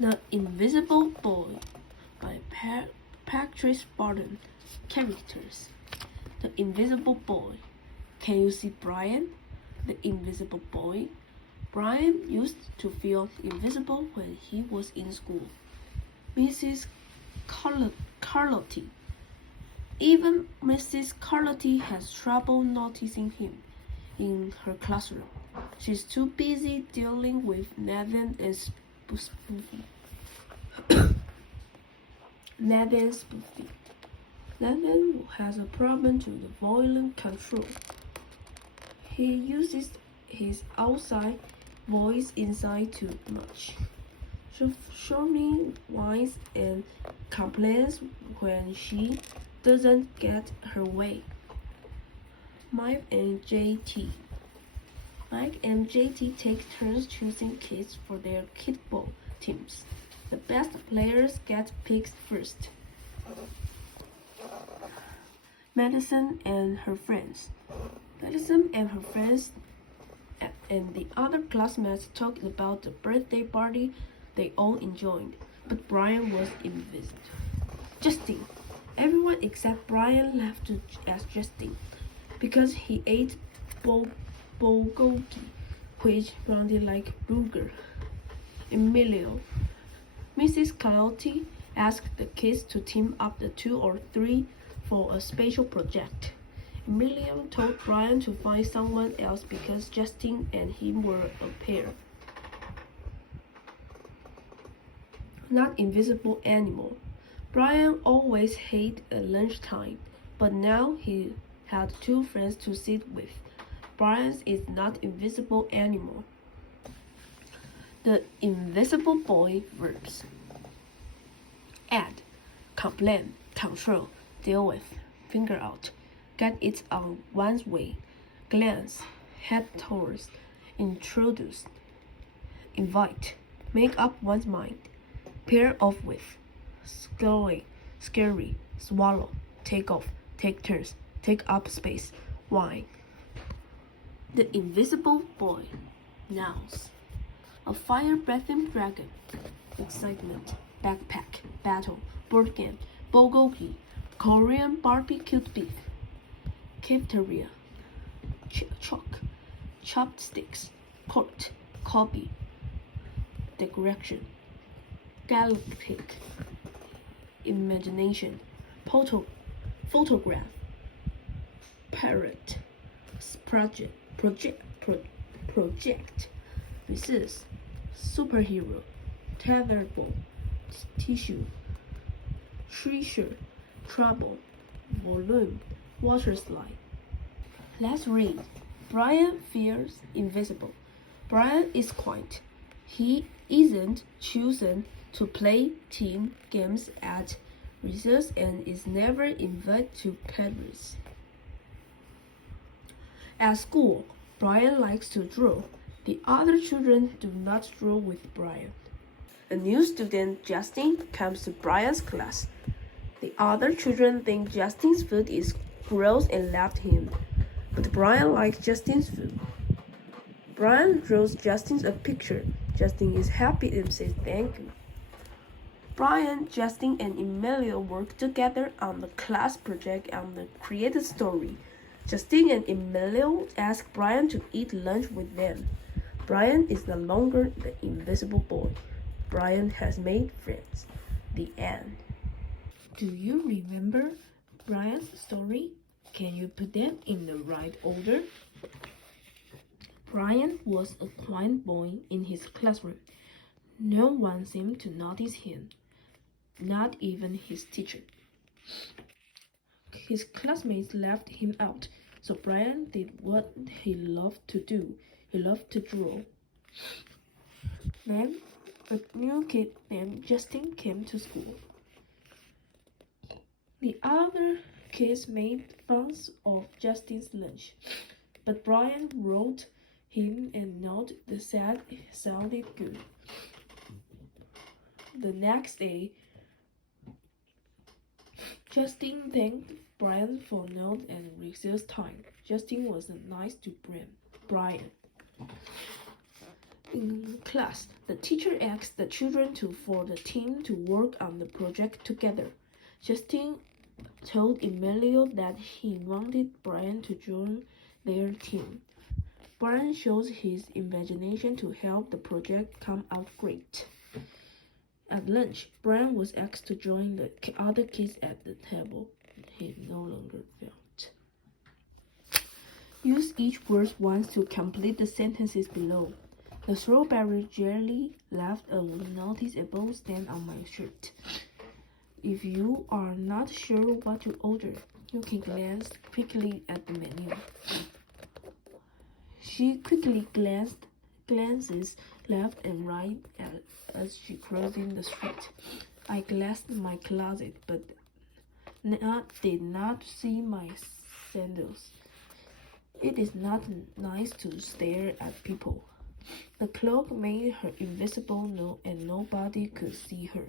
The Invisible Boy by Patrice Barton. Characters. The Invisible Boy. Can you see Brian? The Invisible Boy. Brian used to feel invisible when he was in school. Mrs. Carlotti. Even Mrs. Carlotti has trouble noticing him in her classroom. She's too busy dealing with Nathan and Spoofy. Nathan has a problem to the violent control. He uses his outside voice inside too much. Shirley whines and complains when she doesn't get her way. Mike and JT. Mike and JT take turns choosing kids for their kickball teams. The best players get picked first. Madison and her friends. Madison and her friends and the other classmates talked about the birthday party they all enjoyed, but Brian was invisible. Justin. Everyone except Brian laughed at Justin because he ate bulgogi, which sounded like booger. Emilio. Mrs. Coyote asked the kids to team up the 2 or 3 for a special project. Emilio told Brian to find someone else because Justin and him were a pair. Not invisible anymore. Brian always hated lunchtime, but now he had 2 friends to sit with. Brian is not invisible anymore. The Invisible Boy verbs. Add, complain, control, deal with, finger out, get it on one's way, glance, head towards, introduce, invite, make up one's mind, pair off with, scary, swallow, take off, take turns, take up space, whine. The Invisible Boy. Nouns. A fire-breathing dragon. Excitement. Backpack. Battle. Board game. Bulgogi. Korean barbecued beef. Cafeteria. Chalk. Chopsticks. Court. Copy. Direction. Galactic. Imagination. Photograph. Parrot. Project. Resist. Superhero. Tetherball. Tissue. Treasure. Trouble. Volume. Water slide. Let's read. Brian feels invisible. Brian is quiet. He isn't chosen to play team games at recess and is never invited to parties. At school, Brian likes to draw. The other children do not draw with Brian. A new student, Justin, comes to Brian's class. The other children think Justin's food is gross and left him, but Brian likes Justin's food. Brian draws Justin a picture. Justin is happy and says thank you. Brian, Justin, and Emilio work together on the class project on the created story. Justin and Emilio ask Brian to eat lunch with them. Brian is no longer the invisible boy. Brian has made friends. The end. Do you remember Brian's story? Can you put them in the right order? Brian was a quiet boy in his classroom. No one seemed to notice him, not even his teacher. His classmates left him out, so Brian did what he loved to do. He loved to draw. Then, a new kid named Justin came to school. The other kids made fun of Justin's lunch, but Brian wrote him a note that said it sounded good. The next day, Justin thanked Brian for note and recess time. Justin was nice to Brian. In class, the teacher asked the children for the team to work on the project together. Justin told Emilio that he wanted Brian to join their team. Brian shows his imagination to help the project come out great. At lunch, Brian was asked to join the other kids at the table. He no longer felt. Use each word once to complete the sentences below. The strawberry jelly left a noticeable stain on my shirt. If you are not sure what to order, you can glance quickly at the menu. She quickly glances left and right as she crossing the street. I glanced my closet, but did not see my sandals. It is not nice to stare at people. The cloak made her invisible and nobody could see her.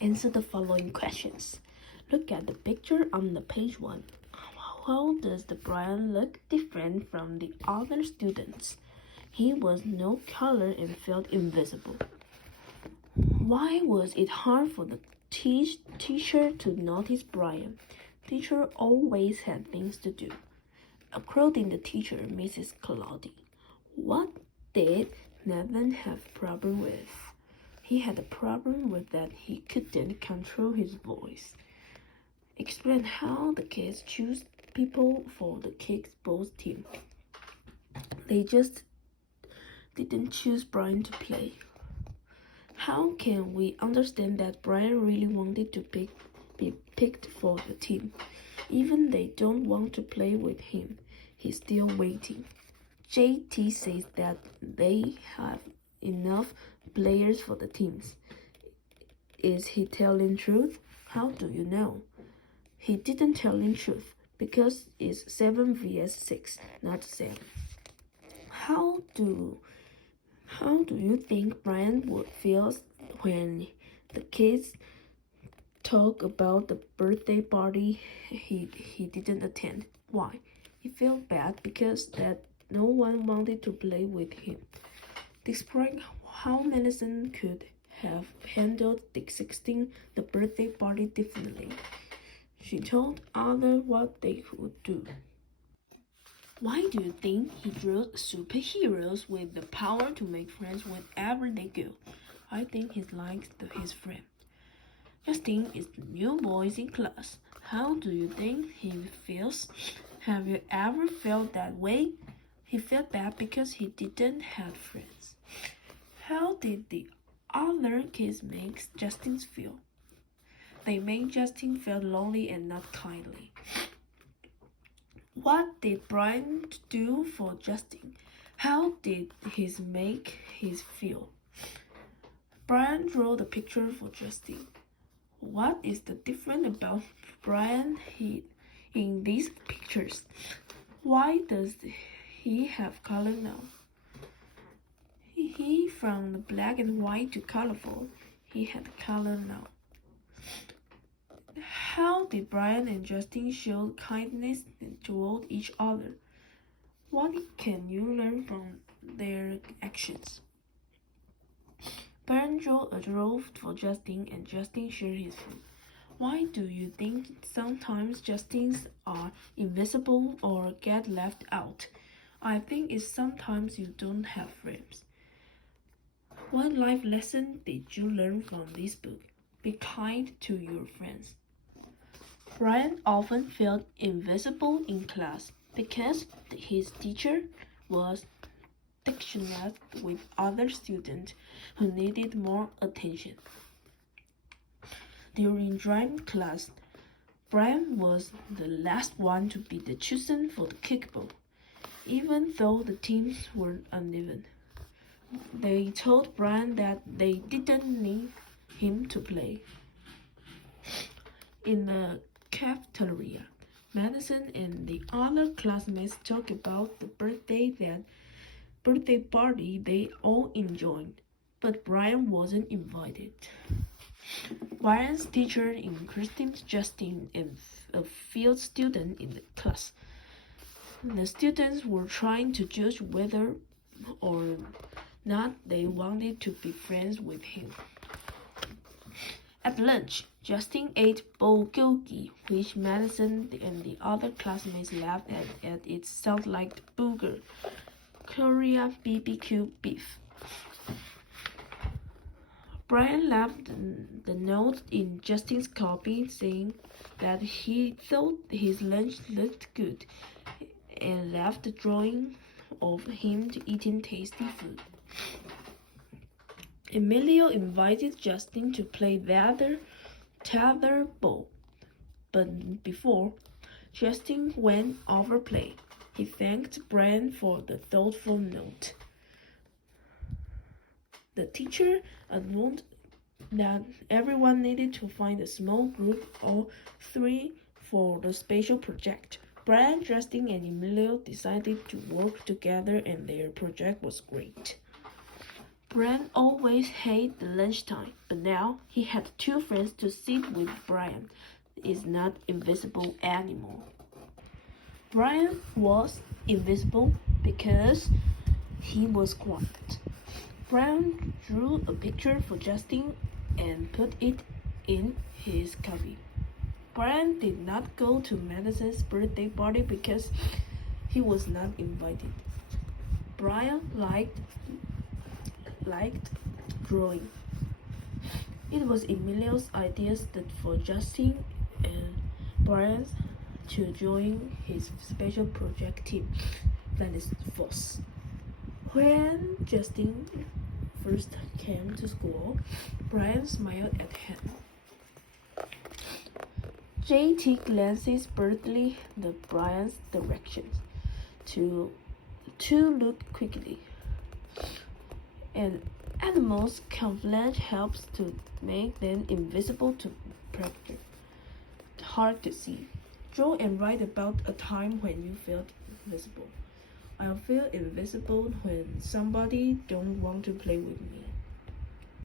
Answer the following questions. Look at the picture on the page 1. How does the Brian look different from the other students? He was no color and felt invisible. Why was it hard for the teacher to notice Brian? Teacher always had things to do. According to the teacher, Mrs. Cloudy, what did Nathan have a problem with? He had a problem with that he couldn't control his voice. Explain how the kids choose people for the kickball team. They just didn't choose Brian to play. How can we understand that Brian really wanted to be picked for the team? Even they don't want to play with him, he's still waiting. JT says that they have enough players for the teams. Is he telling truth? How do you know? He didn't tell in truth because it's 7 vs 6, not 7. How do you think Brian would feel when the kids talk about the birthday party he didn't attend? Why? He felt bad because that no one wanted to play with him. Describe how Madison could have handled the birthday party differently. She told others what they would do. Why do you think he draws superheroes with the power to make friends wherever they go? I think he likes his friend. Justin is the new boy in class. How do you think he feels? Have you ever felt that way? He felt bad because he didn't have friends. How did the other kids make Justin feel? They made Justin feel lonely and not kindly. What did Brian do for Justin? How did he make him feel? Brian drew the picture for Justin. What is the difference about Brian in these pictures? Why does he have color now? He from the black and white to colorful. He had color now. How did Brian and Justin show kindness toward each other? What can you learn from their actions? Brian drew a role for Justin and Justin shared his food. Why do you think sometimes Justins are invisible or get left out? I think it's sometimes you don't have friends. What life lesson did you learn from this book? Be kind to your friends. Brian often felt invisible in class because his teacher was dictionary with other students who needed more attention. During drawing class, Brian was the last one to be chosen for the kickball, even though the teams were uneven. They told Brian that they didn't need him to play. In the cafeteria, Madison and the other classmates talked about the birthday party they all enjoyed, but Brian wasn't invited. Brian's teacher encouraged Justin and a field student in the class. The students were trying to judge whether or not they wanted to be friends with him. At lunch, Justin ate bulgogi, which Madison and the other classmates laughed at it sounded like booger, Korean BBQ beef. Brian left the note in Justin's copy saying that he thought his lunch looked good and left a drawing of him eating tasty food. Emilio invited Justin to play tetherball, but before Justin went overplay, he thanked Brian for the thoughtful note. The teacher announced that everyone needed to find a small group of 3 for the special project. Brian, Justin, and Emilio decided to work together and their project was great. Brian always hated the lunchtime, but now he had 2 friends to sit with. Brian is not invisible anymore. Brian was invisible because he was quiet. Brian drew a picture for Justin and put it in his copy. Brian did not go to Madison's birthday party because he was not invited. Brian liked drawing. It was Emilio's idea that for Justin and Brian to join his special project team, Planet Force. When Justin first came to school, Brian smiled at him. JT glances briefly the Brian's direction to look quickly. And animals' camouflage helps to make them invisible to predators. Hard to see. Draw and write about a time when you felt invisible. I feel invisible when somebody don't want to play with me.